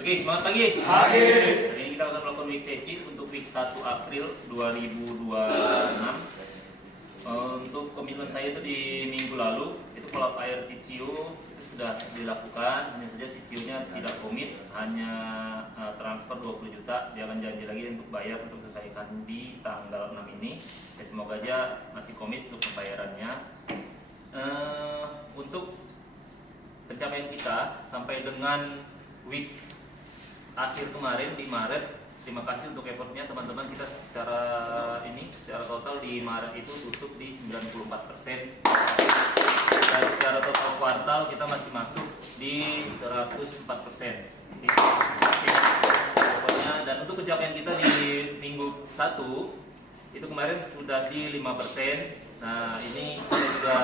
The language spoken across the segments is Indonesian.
Oke, semangat pagi. Pagi. Hari ini kita akan melakukan week sesi untuk week 1 April 2026. Untuk komitmen saya itu di minggu lalu, itu kalau air Cicio itu sudah dilakukan, hanya saja Cicio-nya tidak komit, hanya transfer 20 juta. Dia akan janji lagi untuk bayar untuk selesaikan di tanggal 6 ini. Ya, semoga aja masih komit untuk pembayarannya. Untuk pencapaian kita sampai dengan week akhir kemarin di Maret, terima kasih untuk effortnya teman-teman. Kita secara total di Maret itu tutup di 94%, dan secara total kuartal kita masih masuk di 104%. Pokoknya, dan untuk pencapaian kita di minggu 1 itu kemarin sudah di 5%. Nah, ini kita juga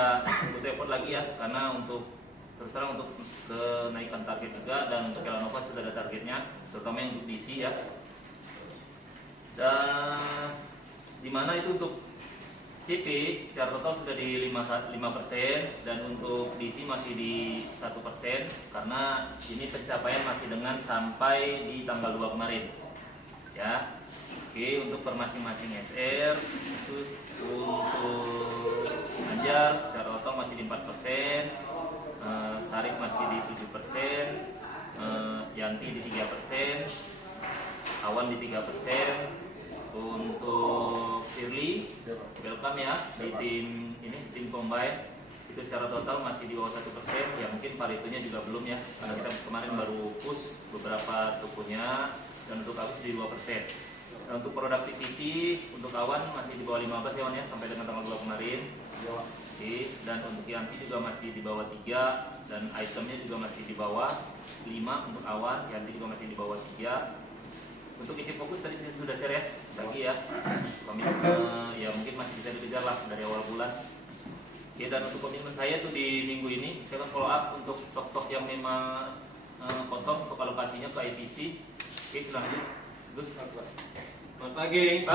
butuh effort lagi ya, karena terutama untuk kenaikan target juga, dan untuk Elanova sudah ada targetnya, terutama yang untuk DC ya. Dan dimana itu untuk CP secara total sudah di 5%, dan untuk DC masih di 1%, karena ini pencapaian masih dengan sampai di tanggal 2 kemarin ya. Oke, untuk per masing-masing SR itu untuk Anjar secara total masih di 4%, Sarif masih di 7%, Yanti di 3%, Awan di 3%. Untuk Firly, welcome ya di tim combine, itu secara total masih di bawah 1%. Ya mungkin paritonya juga belum ya, karena kita kemarin baru push beberapa tokonya, dan untuk Agus di 2%. Nah, untuk productivity untuk Awan masih di bawah 15 ya Wan ya, sampai dengan tanggal 2 kemarin. Oke, dan untuk Yanti juga masih di bawah 3, dan itemnya juga masih di bawah 5 untuk Awan. Yanti juga masih di bawah 3. Untuk isi fokus tadi saya sudah share ya lagi ya. Ya mungkin masih bisa dikejar lah dari awal bulan. Oke, dan untuk komitmen saya tuh di minggu ini saya akan follow up untuk stok-stok yang memang kosong untuk alokasinya ke IPC. Oke, silahkan Gus. Selamat pagi.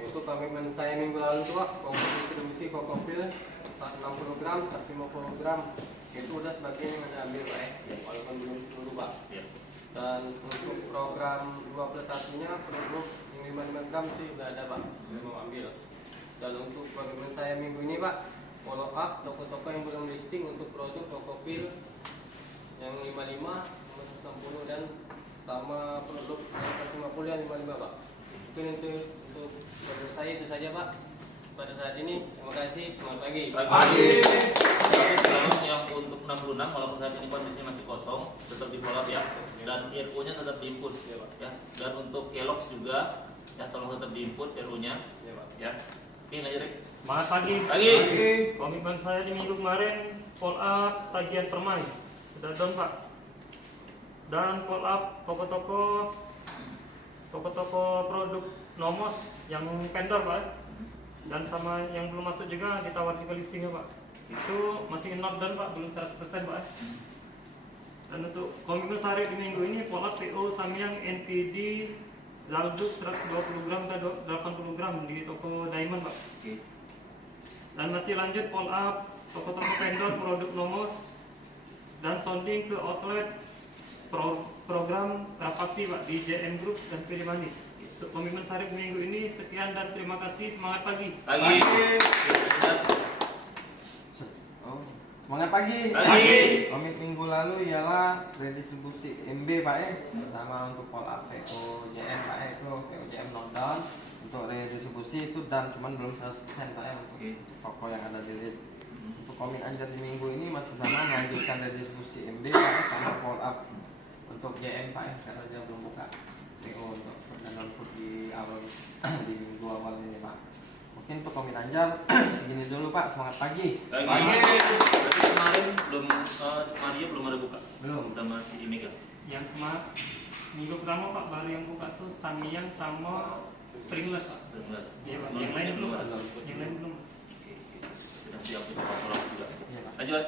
Untuk komitmen saya minggu lalu tuh, komposisi kokopil 60 gram, 150 gram itu udah sebagian yang ada ambil Pak ya, walaupun belum seluruh Pak. Ya. Dan untuk program 2+1-nya produk yang 55 gram sih udah ada Pak, belum mau ambil. Dan untuk komitmen saya minggu ini Pak, follow up toko-toko yang belum listing untuk produk kokopil yang 55, 160 dan sama produk yang 150 yang 55 Pak. Mungkin untuk menurut saya itu saja Pak pada saat ini. Terima kasih, selamat pagi. Pagi. Yang untuk 66 walaupun saat ini kondisinya masih kosong, tetap di follow up ya, dan RU-nya tetap diinput ya Pak ya. Dan untuk Kelox juga ya, tolong tetap diinput RU-nya ya Pak ya. Oke, lanjut Rek. Semangat pagi. Pagi. Komitmen saya di minggu kemarin follow up tagihan permai sudah down Pak, dan follow up toko-toko produk Nomos yang vendor Pak, dan sama yang belum masuk juga ditawar juga listingnya Pak, itu masih not down Pak, belum 100% Pak. Dan untuk komitmen sehari di minggu ini follow up PO Samyang NPD Zalduk 120 gram dan 80 gram di toko Diamond Pak. Dan masih lanjut follow up toko-toko vendor produk Nomos dan sounding ke outlet program Rapaksi Pak di JM Group dan Pilih Manis. Untuk komitmen sehari minggu ini sekian dan terima kasih. Semangat pagi. Pagi. Semangat pagi. Komit minggu lalu ialah redistribusi MB Pak ya, sama untuk follow up PO JM Pak ya, itu PO JM knockdown. Untuk redistribusi itu dan cuman belum 100% Pak ya untuk toko yang ada di list. Untuk komit Anjar di minggu ini masih sama, melanjutkan redistribusi MB Pak ya, sama follow up untuk JM Pak ya, karena dia belum buka PO untuk dan food di awal di minggu awal ini Pak. Mungkin untuk komit Anjar segini dulu Pak. Semangat pagi. Berarti kemarin Maria belum ada buka? Belum. Sama si Imega. Yang minggu pertama Pak baru yang buka tuh Samyang sama Pringles Pak. Ya, Pak. Yang lain belum Pak. Yang lain belum. Sudah siap untuk follow up juga. Lanjut.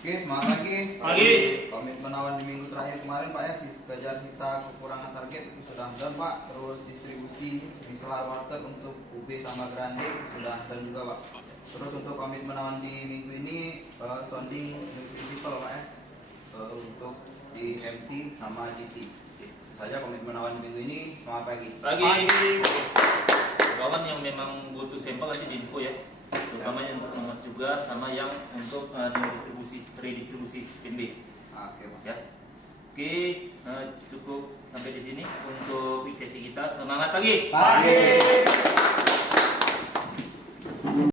Oke, semangat pagi. Pagi. Komitmen Awan di minggu terakhir kemarin Pak ya, kejar sisa kekurangan target itu sudah done Pak. Terus distribusi misalnya market untuk UB sama Grande sudah done juga Pak. Terus untuk komitmen Awan di minggu ini sounding principal Pak ya, untuk di di MT sama GT. Itu saja komitmen awal minggu ini. Selamat pagi. Pagi. Kawan yang memang butuh sampel nanti diinfo ya. Terutama yang untuk Mas juga sama yang untuk redistribusi PNB. Oke, Pak. Ya. Oke, cukup sampai di sini untuk sesi kita. Semangat pagi. Pagi.